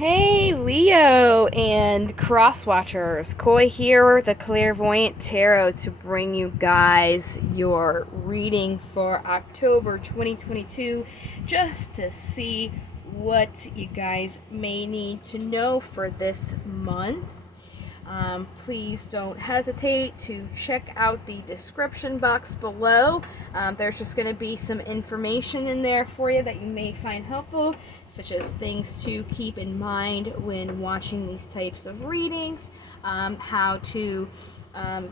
Hey Leo and cross watchers, Koi here, the clairvoyant tarot, to bring you guys your reading for October 2022, just to see what you guys may need to know for this month. Please don't hesitate to check out the description box below. There's just going to be some information in there for you that you may find helpful, such as things to keep in mind when watching these types of readings, how to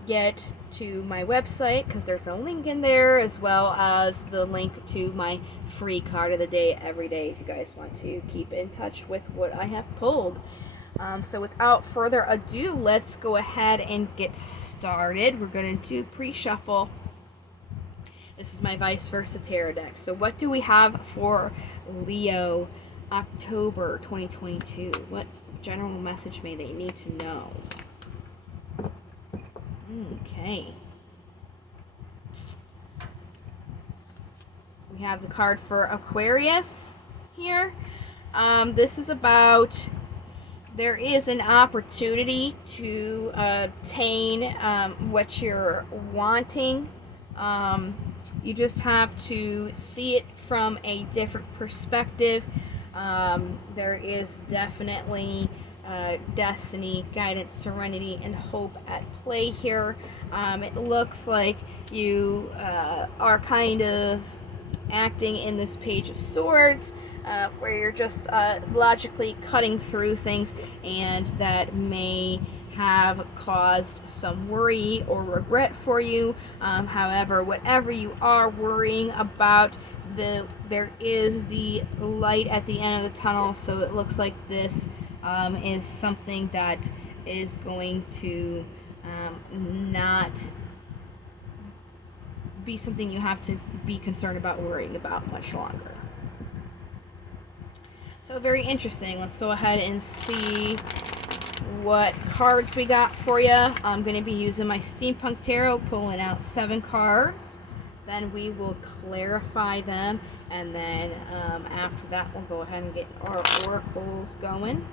get to my website, because there's a link in there, as well as the link to my free card of the day every day if you guys want to keep in touch with what I have pulled. So without further ado, let's go ahead and get started. We're going to do pre-shuffle. This is my vice versa tarot deck. So what do we have for Leo October 2022? What general message may they need to know? Okay. We have the card for Aquarius here. This is about... there is an opportunity to obtain what you're wanting. You just have to see it from a different perspective. There is definitely destiny, guidance, serenity, and hope at play here. It looks like you are kind of acting in this Page of Swords, where you're just logically cutting through things, and that may have caused some worry or regret for you. However, whatever you are worrying about, there is the light at the end of the tunnel, so it looks like this is something that is going to not be something you have to be concerned about worrying about much longer. So very interesting. Let's go ahead and see what cards we got for you. I'm going to be using my Steampunk Tarot, pulling out 7 cards. Then we will clarify them, and then after that we'll go ahead and get our oracles going.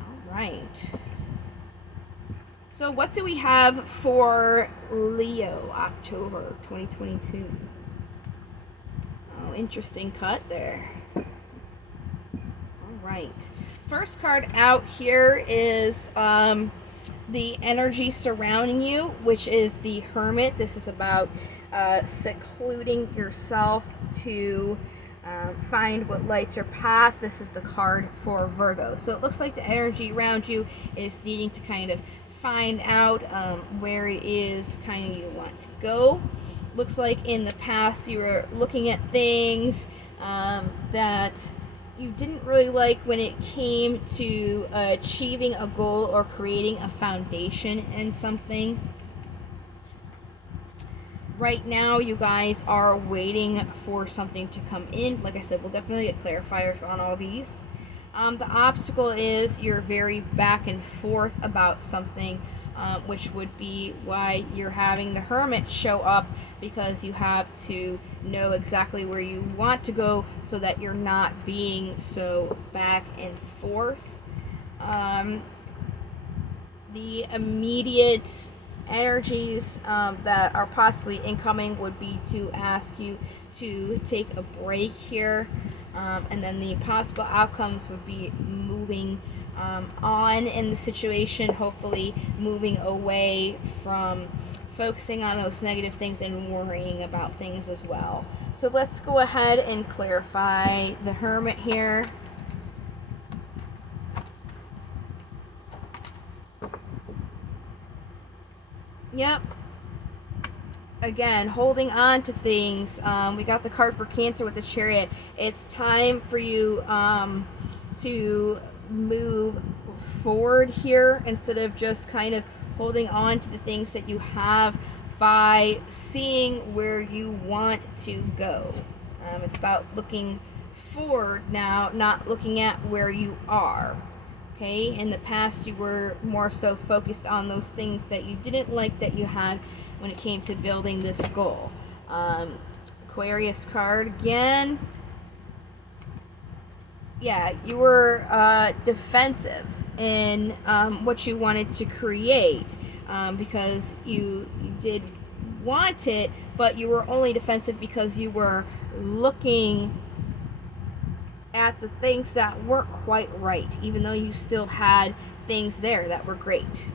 All right. So what do we have for Leo October 2022? Oh, interesting cut there. All right. First card out here is the energy surrounding you, which is the Hermit. This is about secluding yourself to find what lights your path. This is the card for Virgo. So it looks like the energy around you is needing to kind of find out where it is kind of you want to go. Looks like in the past you were looking at things that you didn't really like when it came to achieving a goal or creating a foundation in something. Right now you guys are waiting for something to come in. Like I said, we'll definitely get clarifiers on all these. The obstacle is you're very back and forth about something, which would be why you're having the Hermit show up, because you have to know exactly where you want to go so that you're not being so back and forth. The immediate energies that are possibly incoming would be to ask you to take a break here. And then the possible outcomes would be moving on in the situation, hopefully moving away from focusing on those negative things and worrying about things as well. So let's go ahead and clarify the Hermit here. Yep. Again, holding on to things. We got the card for Cancer with the Chariot. It's time for you to move forward here, instead of just kind of holding on to the things that you have, by seeing where you want to go. It's about looking forward now, not looking at where you are. Okay, in the past you were more so focused on those things that you didn't like that you had when it came to building this goal. Aquarius card again. Yeah, you were defensive in what you wanted to create, because you did want it, but you were only defensive because you were looking at the things that weren't quite right, even though you still had things there that were great.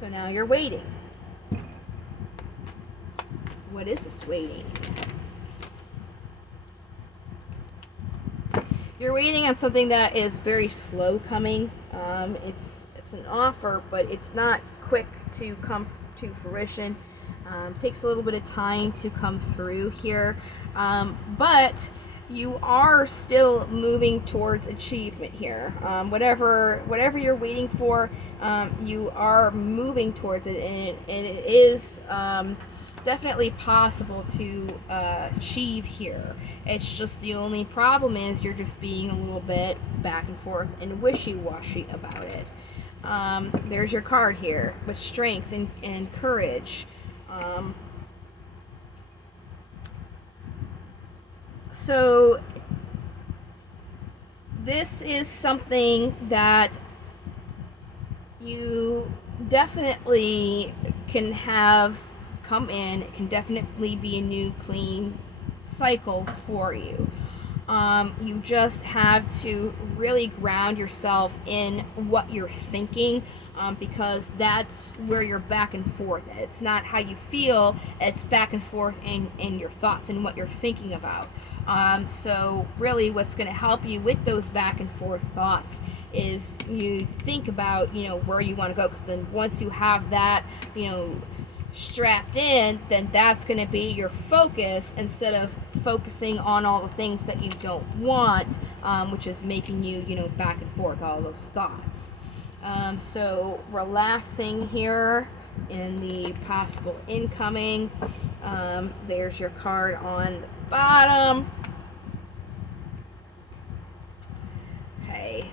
So now you're waiting. What is this waiting? You're waiting on something that is very slow coming. It's an offer, but it's not quick to come to fruition. Takes a little bit of time to come through here, but you are still moving towards achievement here. Whatever you're waiting for, you are moving towards it, and it is definitely possible to achieve here. It's just the only problem is you're just being a little bit back and forth and wishy-washy about it. There's your card here with strength and courage. So this is something that you definitely can have come in. It can definitely be a new clean cycle for you. You just have to really ground yourself in what you're thinking, because that's where you're back and forth. It's not how you feel, it's back and forth in your thoughts and what you're thinking about. So really what's going to help you with those back and forth thoughts is you think about, where you want to go, because then once you have that, strapped in, then that's going to be your focus instead of focusing on all the things that you don't want, which is making you, back and forth, all those thoughts. So relaxing here in the possible incoming. There's your card on the bottom. Okay,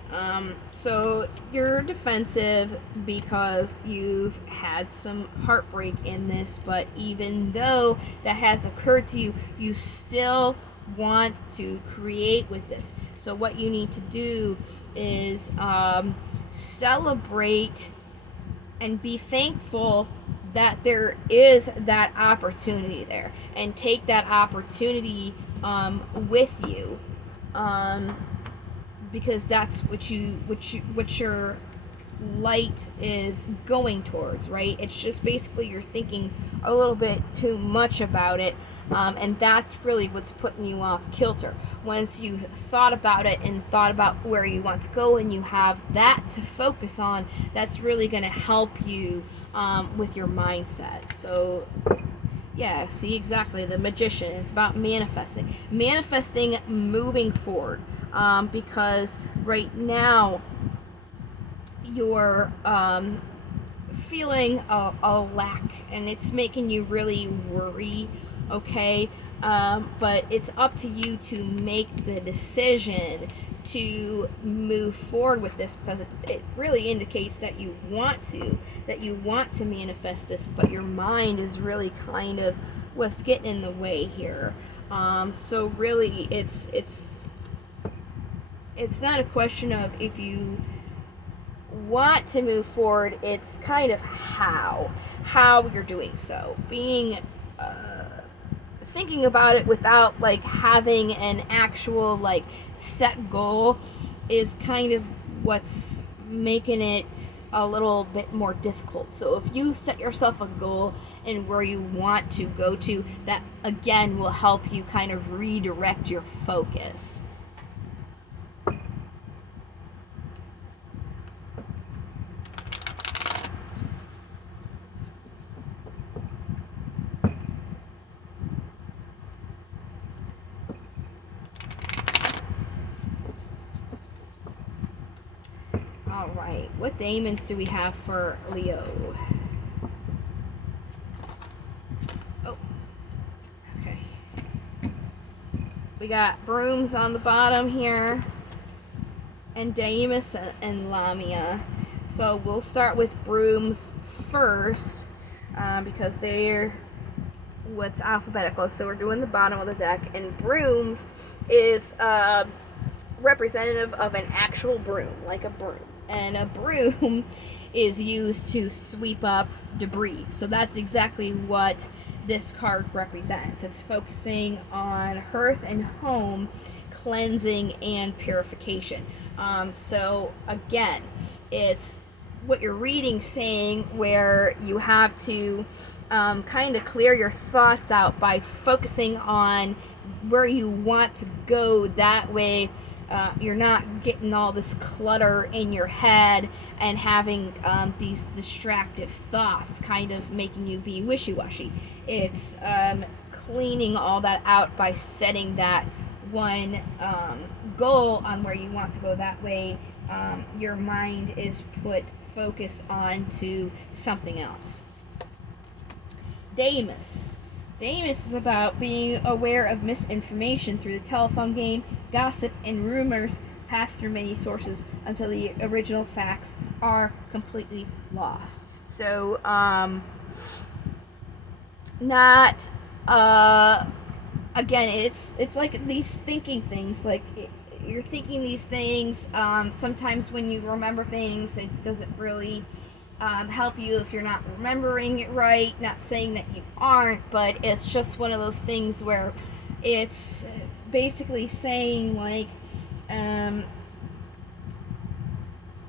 so you're defensive because you've had some heartbreak in this, but even though that has occurred to you, you still want to create with this. So what you need to do is celebrate and be thankful that there is that opportunity there, and take that opportunity with you, because that's what your light is going towards, right? It's just basically you're thinking a little bit too much about it, and that's really what's putting you off kilter. Once you thought about it and thought about where you want to go, and you have that to focus on, that's really going to help you with your mindset. So yeah, see, exactly, the Magician. It's about manifesting moving forward, because right now you're feeling a lack, and it's making you really worry, okay? But it's up to you to make the decision to move forward with this, because it really indicates that you want to manifest this, but your mind is really kind of what's getting in the way here. So really it's not a question of if you want to move forward, it's kind of how you're doing so. Being thinking about it without like having an actual like set goal is kind of what's making it a little bit more difficult. So if you set yourself a goal and where you want to go to, that again will help you kind of redirect your focus. All right, what demons do we have for Leo? Oh, okay. We got brooms on the bottom here, and Daemus and Lamia. So we'll start with brooms first. because they're what's alphabetical. So we're doing the bottom of the deck, and brooms is representative of an actual broom, like a broom. And a broom is used to sweep up debris. So that's exactly what this card represents. It's focusing on hearth and home, cleansing and purification. So again, it's what you're reading saying where you have to kind of clear your thoughts out by focusing on where you want to go. That way you're not getting all this clutter in your head and having these distractive thoughts kind of making you be wishy-washy. It's cleaning all that out by setting that one goal on where you want to go. That way your mind is put focus on to something else. Deimos. Deimos is about being aware of misinformation through the telephone game. Gossip and rumors pass through many sources until the original facts are completely lost. So, not again. It's like these thinking things. Like you're thinking these things. Sometimes when you remember things, it doesn't really help you if you're not remembering it right. Not saying that you aren't, but it's just one of those things where it's basically saying like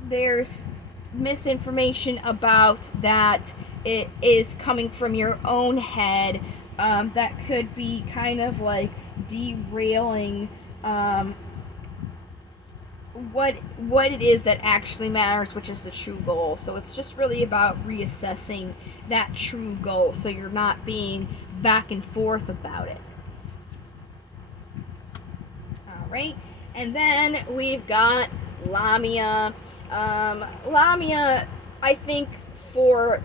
there's misinformation about that it is coming from your own head that could be kind of like derailing what it is that actually matters, which is the true goal. So it's just really about reassessing that true goal so you're not being back and forth about it. Alright, and then we've got Lamia. Lamia, I think for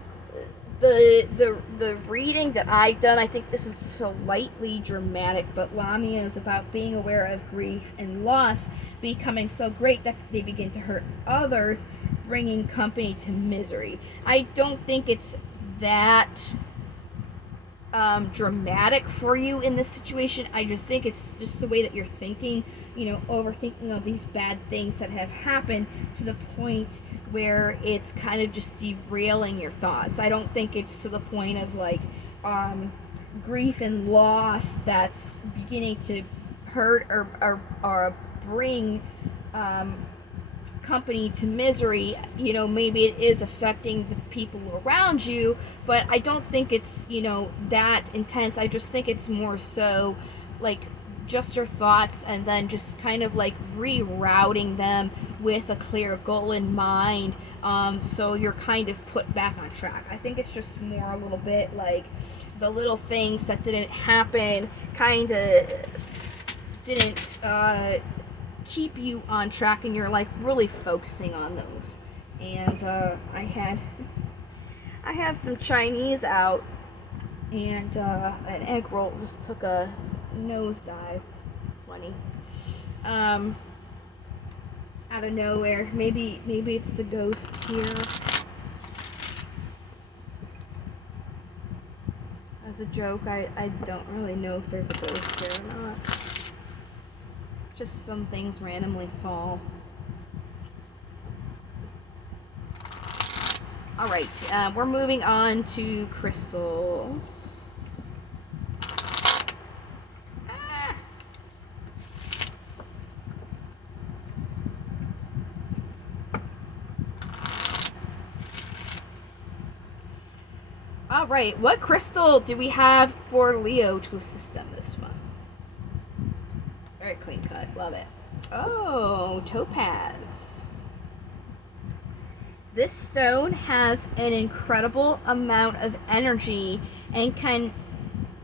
the reading that I've done, I think this is slightly dramatic, but Lamia is about being aware of grief and loss becoming so great that they begin to hurt others, bringing company to misery. I don't think it's that dramatic for you in this situation. I just think it's just the way that you're thinking, overthinking of these bad things that have happened to the point where it's kind of just derailing your thoughts. I don't think it's to the point of like grief and loss that's beginning to hurt or bring company to misery. Maybe it is affecting the people around you, but I don't think it's that intense. I just think it's more so like just your thoughts, and then just kind of like rerouting them with a clear goal in mind, so you're kind of put back on track. I think it's just more a little bit like the little things that didn't happen kind of didn't keep you on track, and you're like really focusing on those. And I have some Chinese out, and an egg roll just took a nosedive. It's funny. Out of nowhere. Maybe it's the ghost here. As a joke, I don't really know if there's a ghost here or not. Just some things randomly fall. Alright, we're moving on to crystals. Alright, what crystal do we have for Leo to assist them this month? Very clean cut, love it. Oh, topaz. This stone has an incredible amount of energy and can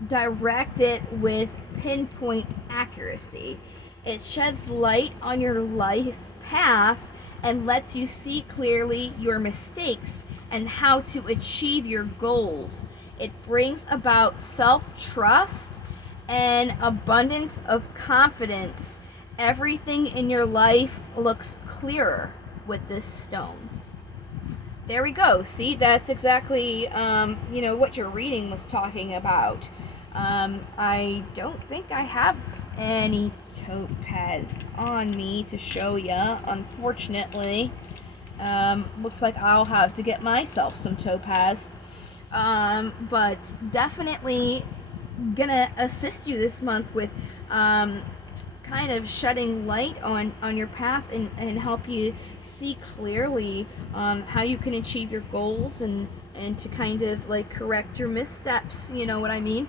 direct it with pinpoint accuracy. It sheds light on your life path and lets you see clearly your mistakes and how to achieve your goals. It brings about self-trust and abundance of confidence. Everything in your life looks clearer with this stone. there we go. See, that's exactly, what your reading was talking about. I don't think I have any topaz on me to show ya, unfortunately. Looks like I'll have to get myself some topaz. But definitely gonna assist you this month with kind of shedding light on your path and help you see clearly how you can achieve your goals and to kind of like correct your missteps, you know what I mean?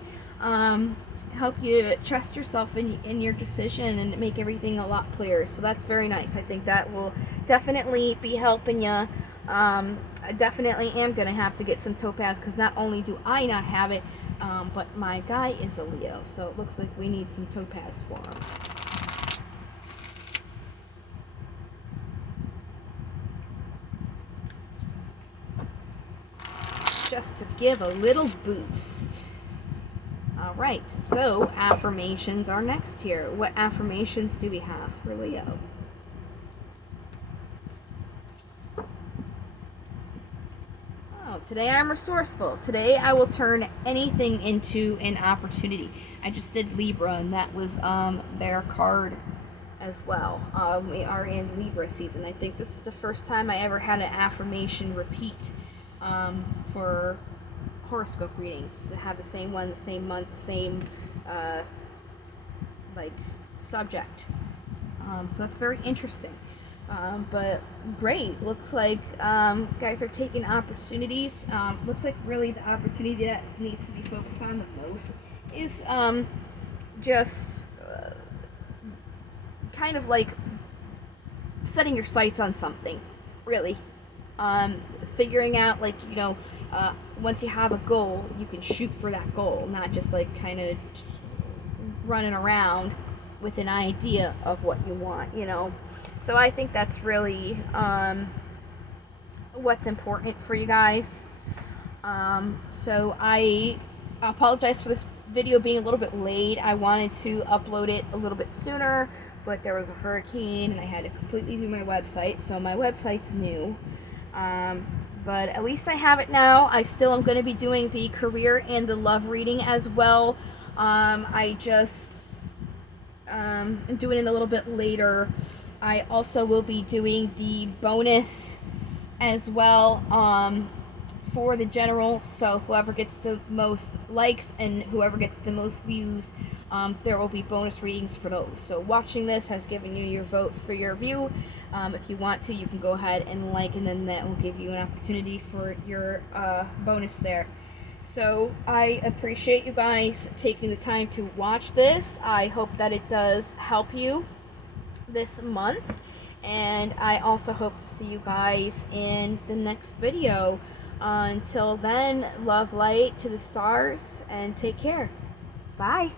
Help you trust yourself in your decision and make everything a lot clearer. So that's very nice. I think that will definitely be helping you. I definitely am going to have to get some topaz because not only do I not have it, but my guy is a Leo. So it looks like we need some topaz for him. Just to give a little boost. Alright, so affirmations are next here. What affirmations do we have for Leo? Oh, today I'm resourceful. Today I will turn anything into an opportunity. I just did Libra, and that was their card as well. We are in Libra season. I think this is the first time I ever had an affirmation repeat for horoscope readings. To have the same one, the same month, same subject. So that's very interesting. But great. Looks like guys are taking opportunities. Looks like really the opportunity that needs to be focused on the most is just kind of like setting your sights on something, really. Figuring out, like, once you have a goal, you can shoot for that goal, not just like kind of running around with an idea of what you want, So I think that's really what's important for you guys. So I apologize for this video being a little bit late. I wanted to upload it a little bit sooner, but there was a hurricane and I had to completely do my website, so my website's new. But at least I have it now. I still am going to be doing the career and the love reading as well. I just am doing it a little bit later. I also will be doing the bonus as well for the general. So whoever gets the most likes and whoever gets the most views, there will be bonus readings for those. So watching this has given you your vote for your view. If you want to, you can go ahead and like, and then that will give you an opportunity for your bonus there. So I appreciate you guys taking the time to watch this. I hope that it does help you this month, and I also hope to see you guys in the next video. Until then, love light to the stars and take care. Bye.